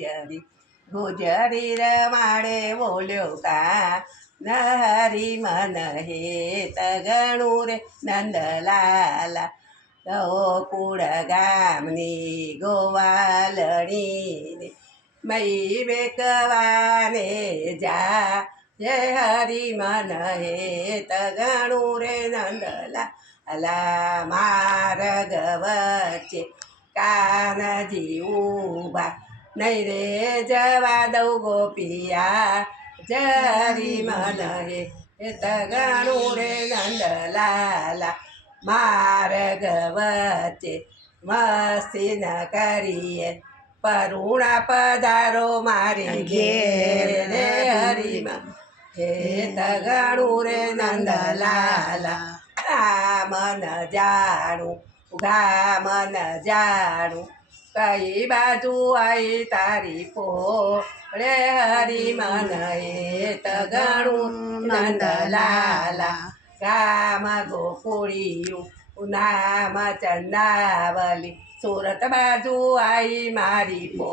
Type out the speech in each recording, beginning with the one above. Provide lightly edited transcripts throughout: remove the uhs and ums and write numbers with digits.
ગુજરી ગુજરી રમાડે બોલ્યો કા નહરી મન હેત ગણું રે નંદલાલા ગોકુળ ગામની ગોવાલણી મઈ બેકવાને જા જય હરી મન હેત ગણું રે નંદલાલા માર્ગ વચ્ચે કાનજી ઉભા નહીં રે જવા દઉં ગોપિયા જરી મન હેત ગણું રે નંદલાલા માર્ગ વચ્ચે મસ્તી ન કરીએ પરુણા પધારો મારી ઘેરે હરિમાં હેત ગણું રે નંદલાલા ગામન જાણું ગામન જાણું કઈ બાજુ આવી તારી પો રે હરિમન હેત ગણું નંદલાલા ગામ ગોકુળિયું નામ ચંદાવલી સુરત બાજુ આવી મારી પો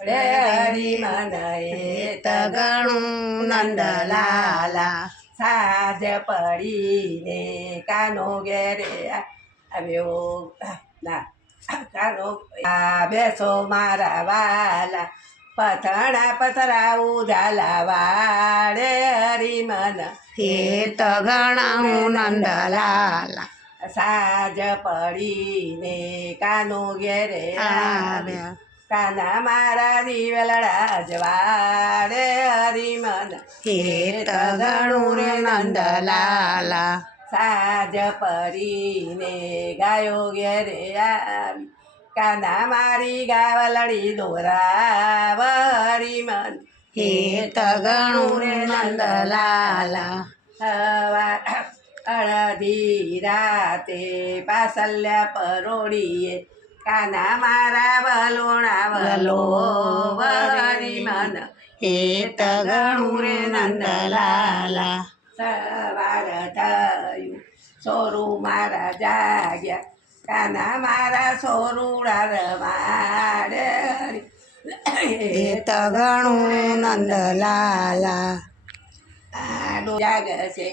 રે હરિમન હેત ગણું નંદલાલા સાજ પડીને કાનો ઘેરે આવ્યો ના કાનો બેસો મારા વાલા પથણા પથરાવું ઝાલાવાડે હરિમન હેત ગણું નંદલાલા સાજ પડીને કાનો ઘેરે આવ્યા કાના મારા દિવેલડા જવાડે હરિમન હેત ગણું રે નંદલાલા સાજ પડીને ગાયો ઘેરે આવી કાના મારી ગાવલડી દોરાવ હરિમન હેત ગણું રે નંદલાલા અડધી રાતે પાસલ્યા પરોડીએ કાના મારા વલોણા વલો હરિમન હેત ગણું રે નંદલાલા સવાર થયું સોરું મારા જાગ્યા કાના મારા સોરુડા રમાડે હેત ગણું નંદલાલા આડો જાગશે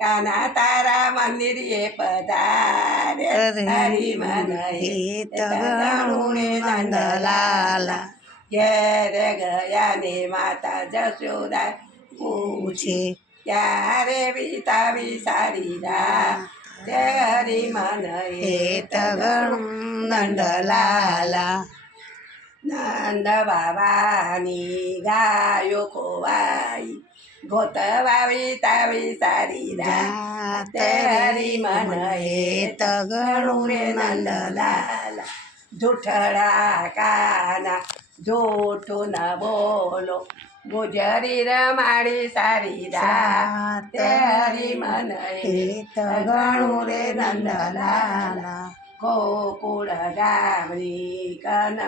કાના તારા મંદિરે પધારે હરિમન હેત ગણું રે નંદલાલા ઘેરે ગયા ને માતા જશોદા પૂછે ક્યારે વિતાવી સારી રાત જય હરિમન હેત ગણું નંદલાલા નંદ બાબાની ગાયો ખોવાઈ ગોતવાવી તાવી સારી રાત હરિમન હેત ગણું રે નંદલાલા જૂઠડા કાના જૂઠું ન બોલો ગુજરી રમાડી સારી રાત હરિમન હેત ગણું રે નંદલાલા ગોકુળ ગામની કન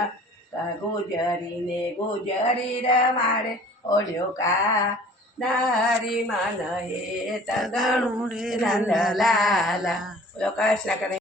ગુજરીને ગુજરી રમાડે ઓલ્યો કા હરિમન હેત ગણું રે નંદલાલા. કૃષ્ણ કરે.